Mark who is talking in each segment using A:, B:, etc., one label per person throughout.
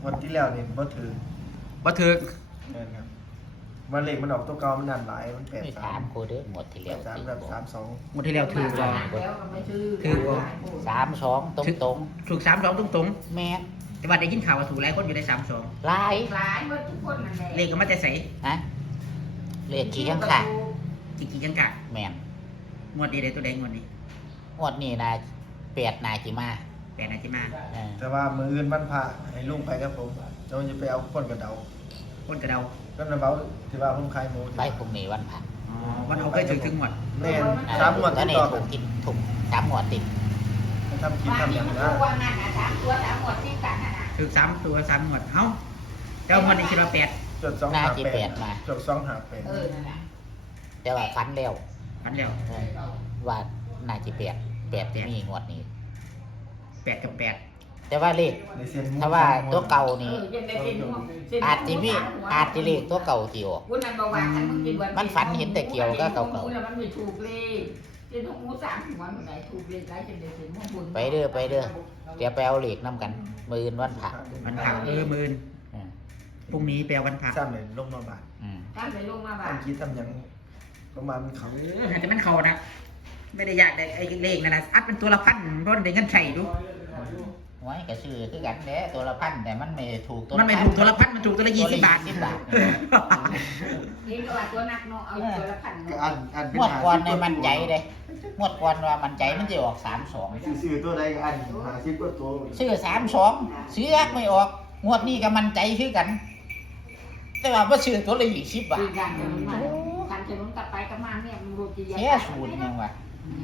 A: วันที่แล้วนี่บ่ถือ
B: บ่ถือ
A: เงินครับมันเลขมันออกตัวเก่ามันดันหลายมันแปด
C: ไม่
A: สา
C: ถาม มกูเด้อหมดที่แล้ว
A: สามแบบ32
B: งวดที่แล้วถือบ่
D: แล้วก็ไม่ชื่อ
B: ถือบ่
C: 32ตรงตรง
B: ถูก32ตรง
C: ๆแม่น
B: ๆแต่ว่าได้ยินข่าวว่าถูกหลายคนอยู่ได้32
C: หลาย
D: หลายเมื่อทุกคนนั่นแหละ
B: เลขก็มาแต่ไส
C: นะเลขกี่ข้างค่ะ
B: จิกๆจังกะ
C: แม่น
B: งวดนี้ได้ตัวใดงวดนี้
C: งวดนี้นะ8นาทีมา
B: 8นาทีมา
C: เออ
A: แต่ว่ามื้ออื่นวันพระให้ลุงไปกับผมเจ้าจะไปเอาคนกระเดา
B: คนกระเดา
A: ก็นำเบาที่ว่าผมขายหมู
C: ไปพรุ่งนี้วันพัก
B: อ๋อวันเอาเคยถือถึงงวด
A: แม่น3งวด
C: ตอ
A: ติ
C: น
A: ด
C: นี้
A: ต่อ
C: ถู
A: กั
C: ก
A: น
C: กินถูก3งวดติด
A: ทำคลิป
D: บ้าน
A: ทำอ
D: นี้
A: ย่าง
D: มัน
A: นั้
D: ตั
A: น
D: วนั่นนะ3 ตัว 3 หมดที่กันนะ
B: ถือ3ตัว3งวดเอ้าเจ้างวดนี้คิดว่า8
A: จด258จด258
D: เออนั่นแหละ
C: แต่ว่าฟันแล้ว
B: พันแล้ว
C: เออว่าน่าจะ8ที่มีงวดนี้
B: 8กับ8
C: แต่ว่าเลข
A: ในเส้น
C: ถ้าว่าตัวเก่า
D: เอ
C: นี่
D: อยังได้เป็นห่วง
C: อาจจะมีอาจจะเลขตัวเก่าที่ออก
D: วันนั้นบอกว่าฉันมึงกินวัน
C: มันฝันเห็นแต่เกี่ยวก็เก่าๆ
D: มันไม่ถูกเลยกินทุกมื้อ3 หัวมันไหนถูกเลยได้จะได้เป็นห่วงบุญ
C: ไปเด้อเดี๋ยวไปเอาเลขนํกันมื้ออื่นวันพระ
B: วันพระมื้อ
C: อืม
B: พรุ่งนี้แปลวันพระ
A: ซ้ำเลยลงมาบาท
C: อืม
D: ตามเลยลงมาบ้า
A: ทำคิดทำอย่างประมาณมันเขา
B: แต่มันเขานะไม่ได้อยากได้ไอ้เลขนั่นนะอัดเป็นตัวละพันเพราะมันได้เงินใช้ดู
C: ไว้ก็ชื่อคือกันแหละตัวละพันแต่มันไม่ถูกตัว
B: มันไม่ถูกตัวละพันมันถูกตัวละ20 บาท
C: 20 บาท
D: นี่ก็ว่าตัวนักเนาะเอาตัวละพัน
A: ก็
D: เนาะ
A: อันเป็น
C: งวดก่อนใน
A: 50
C: มันใจเด้งวดก่อนว่ามันใจมันจะออก32
A: ซื้อตัวใดก็อัน50กว่าตัว
C: ซื้อ32ซื้อไม่ออกงวดนี้ก็มันใจคือกัน แต่ว่าบ่ซื้อตัวละ20 บา
D: ดี
C: ท
D: กันจะมันการจะลุ้นกลับไปกลับมาเนี่ยมันรู้จี
C: แค่ศูนย์ยังวะ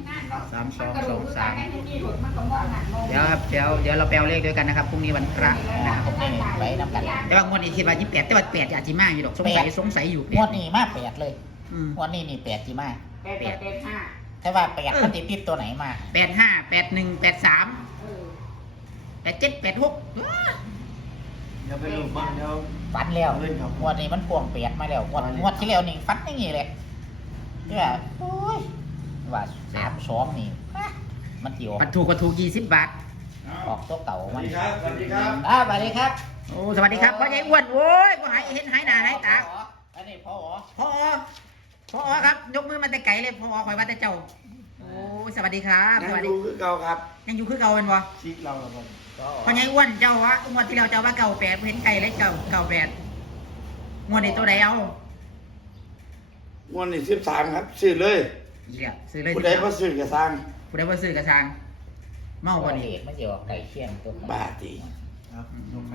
B: เดี๋ยวครับเดี๋ยวเราแปลเลขด้วยกันนะครับพรุ่งนี้วันพระนะครับ
C: ผมนี่ไปนํกัน
B: แต่ว่างวดนี้คิดว่า28แต่ว่า8อาจจะมาอยู่ดอกสงสัยอยู่
C: งวดนี้มา8เลย
B: อืม
C: งวดนี้นี่8สิมา
D: 8
C: แต่ว่า8มันติดตัวไหนมา
B: 85 81 83 87 86
A: เดี๋ยวไปดูบ้างเดี๋ยว
C: ฝันแล้ว
A: เล่นครับ
C: งวดนี้มันพ่วง8มาแล้วงวดที่แล้วนี่ฝันอย่างงี้เลยเนี่ยโอ้ยว่า32นี่ฮะมันสิออก
B: ปัดถูก20 บาท
C: ออกตัวเก่า
A: ส
C: มั
A: วัน สดีครับสวัสดีครับ
C: สวัสดีครับ
B: โอ้สวัสดีครับพ่อใหญ่อ้วนโอ้ยพ่อหายเห็นหายหน้าหายตา
C: อันนี้พ่อ
B: พ่อครับยกมือมาแต่ไกลเลยพ่อคอยว่าแต่เจ้าโอ้สวัสดีครับสวัสดี
A: ดูคือเก่าครับ
B: ยังอยู่คือเก่าเป็นบ่
A: ชิคเราครับผม
B: พ่อใหญ่อ้วนเจ้าวะงวดที่เราเจ้าว่าเก่า8เห็นไกลเลยเก่า8งวดนี้ตัวใดเอา
E: งวดนี้13ครับซื้อเลย
B: เดี๋ยวซื้อเลย
E: ผู้ใดบ่ซื้อก็สร้าง
B: ผู้ใดบ่ซื้อกระชังเมา
C: พ่
B: บ่
C: อ
B: นี่
C: เด็กมันจะออกไก่เคี่ยนตัว
E: บาทอีก
A: ครับลงไป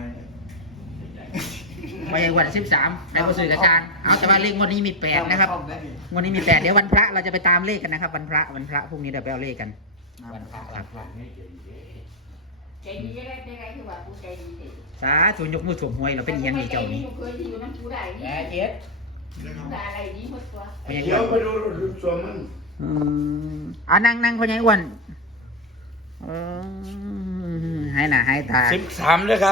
B: พ่อใหญ่อ้วน13ได้บ่ซื้อกระชังเอาแต่ว่าเลขงวดนี้มี8นะครับงวดนี้มี8เดี๋ยววันพระเราจะไปตามเลขกันนะครับวันพระพรุ่งนี้เดี๋ยวไปเอาเลขกัน
C: วันพระวันพระ
D: ใจดีได้คือว่ากูใจดีเด็
B: สาธุยกมือถ่วมหวยเราเป็นอีหยังนี่เจ้านี่
D: เคยอยู่น้ำกูได้นี่
C: แกเจ็ด
D: อะไรนี้หมดตัว
B: พ่อใหญ่
E: เดี๋
B: อ้
E: ยว
B: วน
E: ไปดูส่วนมัน
B: นั่งพ่อใหญ่อ้วนให้หน้าให้ตา
E: 13เลยครับ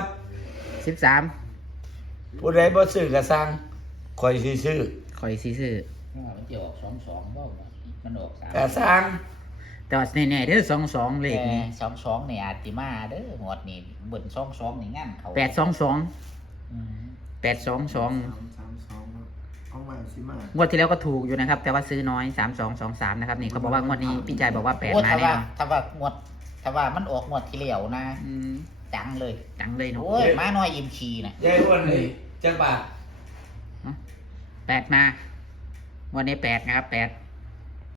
B: 13
E: ผู้ใดบ่ซื้อก็สร้างข่อยสิซื้อ
B: ข่อยสิซื้อ
C: มันจะออก22บ่มันออก
E: ก็สร้าง
B: แต่ว่าแน่ๆเด้อ22เลขนี้
C: 22นี่อาจสิมาเด้องวดนี้เบิ่น22นี่งานเขา
B: 822
C: อืม
B: 822
A: เอามาสิมาง
B: วดที่แล้วก็ถูกอยู่นะครับ แต่ว่าซื้อน้อย3223นะครับนี่เขาบอกว่างวดนี้พี่ใจบอกว่า
C: โอ้
B: 8มาแน่นอน
C: ถ้าว่ามันออกงวดที่แล้วนะ
B: อืม
C: จังเลย
B: จังเลยเนาะ
C: โอ้ยมาน้อยอิ่มชีนะ
E: ยายอ้วนนี่จักบาท
B: 8มางวดนี้8นะครับ8